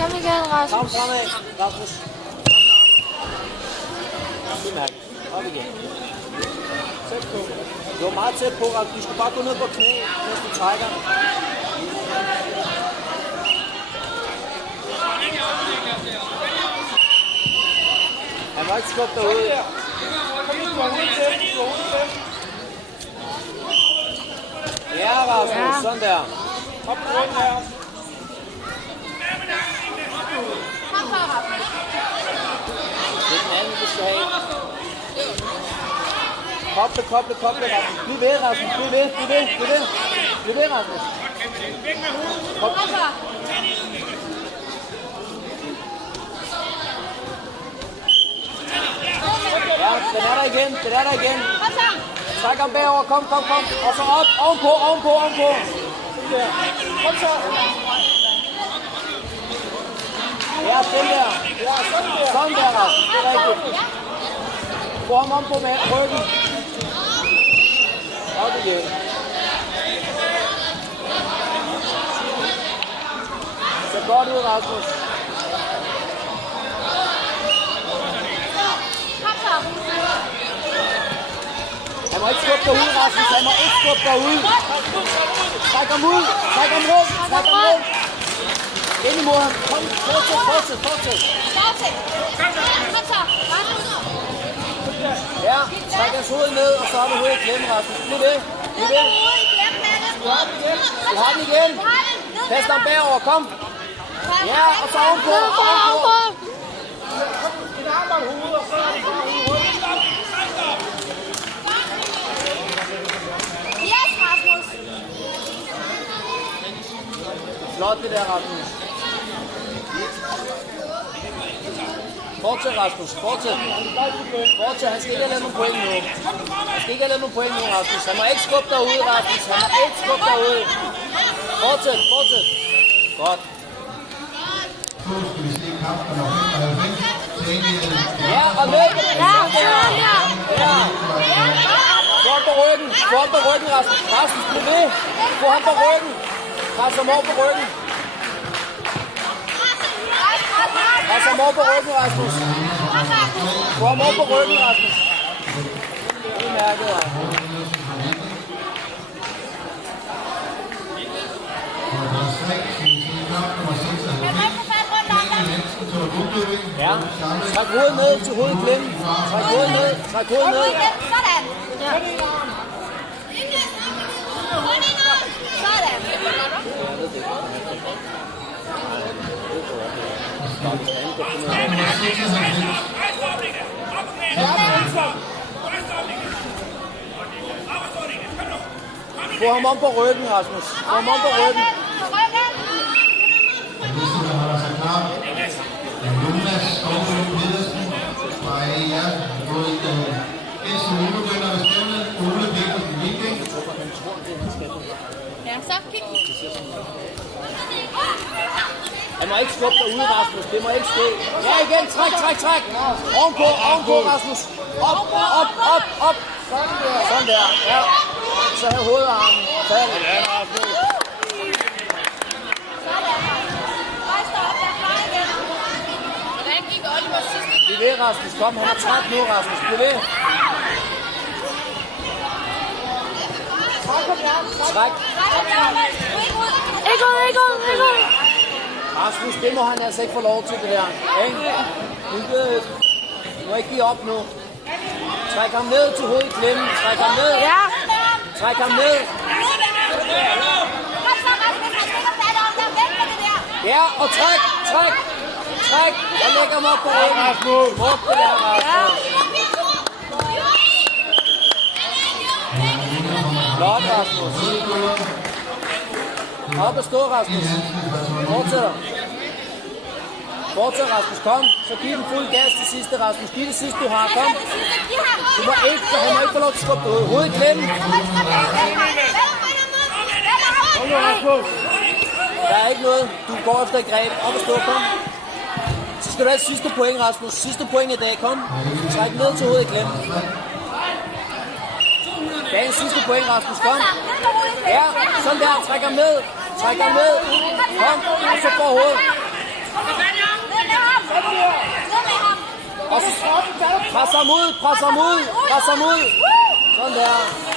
Kom igen, Rasmus. Kom fremad, Rasmus. Kom med armen. Op igen. Tæt på. Du var meget tæt på, Rasmus. Du skal bare gå ned på knæ, mens du trækker. Han må ikke skubbe derude. Ja, Rasmus. Sådan der. Op på ryggen her. Det er den anden, du skal have. Koble, Rasmus. Bliv ved, Rasmus. Bliv ved, Rasmus. Koble. Ja, den er der igen. Træk ham bagover, kom. Og så op, ovenpå. Kom så. Ja, den der. Sådan der, Rasmus. Det er rigtigt. Få ham om på ryggen. Op igen. Så godt ud, Rasmus. Han må ikke skubbe derude, Rasmus. Han må ikke skubbe derude. Træk ham ud. Træk ham rundt. Ind imod ham. Kom, fortsæt. Ja, træk hans hoved ned, og så har du hovedet i klemme, Rasmus. Bliv ved. Du har den igen. Kast ham bagover, kom. Ja, og så ovenpå. Flot det der, Rasmus. Fortsæt, Rasmus. Fortsæt. Han skal ikke have lavet nogle point nu. Rasmus. Han må ikke skubbe derude, Rasmus. Fortsæt. Godt. Ja, og løb. Ja. Få ham på ryggen, Rasmus. Rasmus, bliv ved. Få ham på ryggen. Pres ham over på ryggen. Rasmus. Få ham over på ryggen, Rasmus. Det er mærket, Rasmus. Ja, træk hovedet ned til hovedet klemme. Træk hovedet ned. Sådan. Ja. Få ham om på ryggen, Rasmus. Jonas Skovsø Pedersen fra AER mod næste udbegynder ved stævnet, Ole Pedersen Viking. Ja, så kig. Han må ikke skubbe derude, Rasmus. Det må ikke ske. Ja, igen. Træk. Ovenpå, Rasmus. Op. Sådan der. Ja. Så her hovedarmen. Sådan. Ja, Rasmus. Bliv ved, Rasmus. Kom, han er træt nu, Rasmus. Bliv ved. Træk. Ikke ud. Rasmus, det må han altså ikke få lov til, det der. Du må ikke give op nu. Træk ham ned til hovedet i klemmen. Træk ham ned. Ja. Træk ham ned. Ja, og træk. Og læg ham op på ryggen. Smuk det der, Rasmus. Flot, Rasmus. Op og stå, Rasmus. Fortsæt, Rasmus. Kom. Så giv den fuld gas til sidste, Rasmus. Giv det sidste, du har. Kom. Du må ikke, han må ikke få lov til at skubbe hovedet i klemmen. Kom nu, Rasmus. Der er ikke noget. Du går efter et greb. Op og stå, kom. Så skal du have sidste point, Rasmus. Sidste point i dag, kom. Træk ned til hovedet i klemmen. Dagens sidste point, Rasmus. Kom. Ja, sådan der. Træk ham ned. Kom. Og så for hovedet. Pres ham ud. Sådan der.